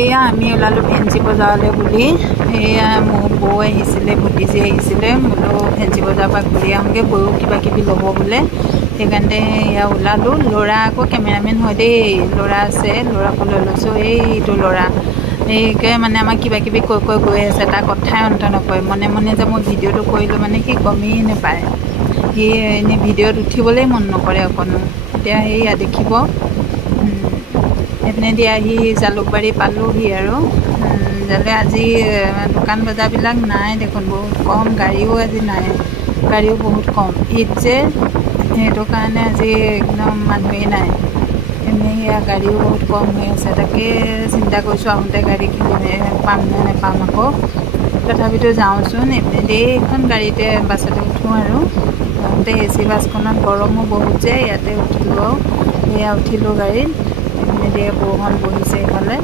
এয়া আমি ওলালোঁ ফেঞ্চি বজাৰলৈ বুলি। এয়া মোৰ বৌ আহিছিলে, ভতিজী আহিছিলে। বোলো ফেঞ্চি বজাৰৰ পৰা ঘূৰি আহোঁগৈ, বৌও কিবা কিবি ল'ব বোলে। সেইকাৰণে এয়া ওলালোঁ। ল'ৰা আকৌ কেমেৰামেন হয় দেই, ল'ৰা আছে, ল'ৰাকো লৈ লৈছোঁ। এইটো ল'ৰা এইকে মানে আমাক কিবা কিবি কৈ গৈ আছে, তাৰ কথাই অন্ত নকৰে। মনে মনে যে মই ভিডিঅ'টো কৰিলোঁ মানে সি গমেই নাপায়। সি এনেই ভিডিঅ'ত উঠিবলৈ মন নকৰে অকণো। এতিয়া সেয়া দেখিব। এইপিনেদি আহি জালুকবাৰী পালোঁহি আৰু আজি দোকান বজাৰবিলাক নাই দেখোন, বহুত কম। গাড়ীও আজি নাই, গাড়ীও বহুত কম। ঈদ যে, সেইটো কাৰণে আজি একদম মানুহেই নাই। এনেই সেয়া গাড়ীও বহুত কম হৈ আছে। তাকে চিন্তা কৰিছোঁ আহোঁতে গাড়ী পাম নে নেপাম আকৌ। তথাপিতো যাওঁচোন, এইপিনেদি এইখন গাড়ীতে বাছতে উঠোঁ আৰু আহোঁতে এ চি বাছখনত গৰমো বহুত যে, ইয়াতে উঠিলোঁ আৰু সেয়া উঠিলোঁ গাড়ীত। এইপিনেদি বৌহঁত বহিছে এইফালে।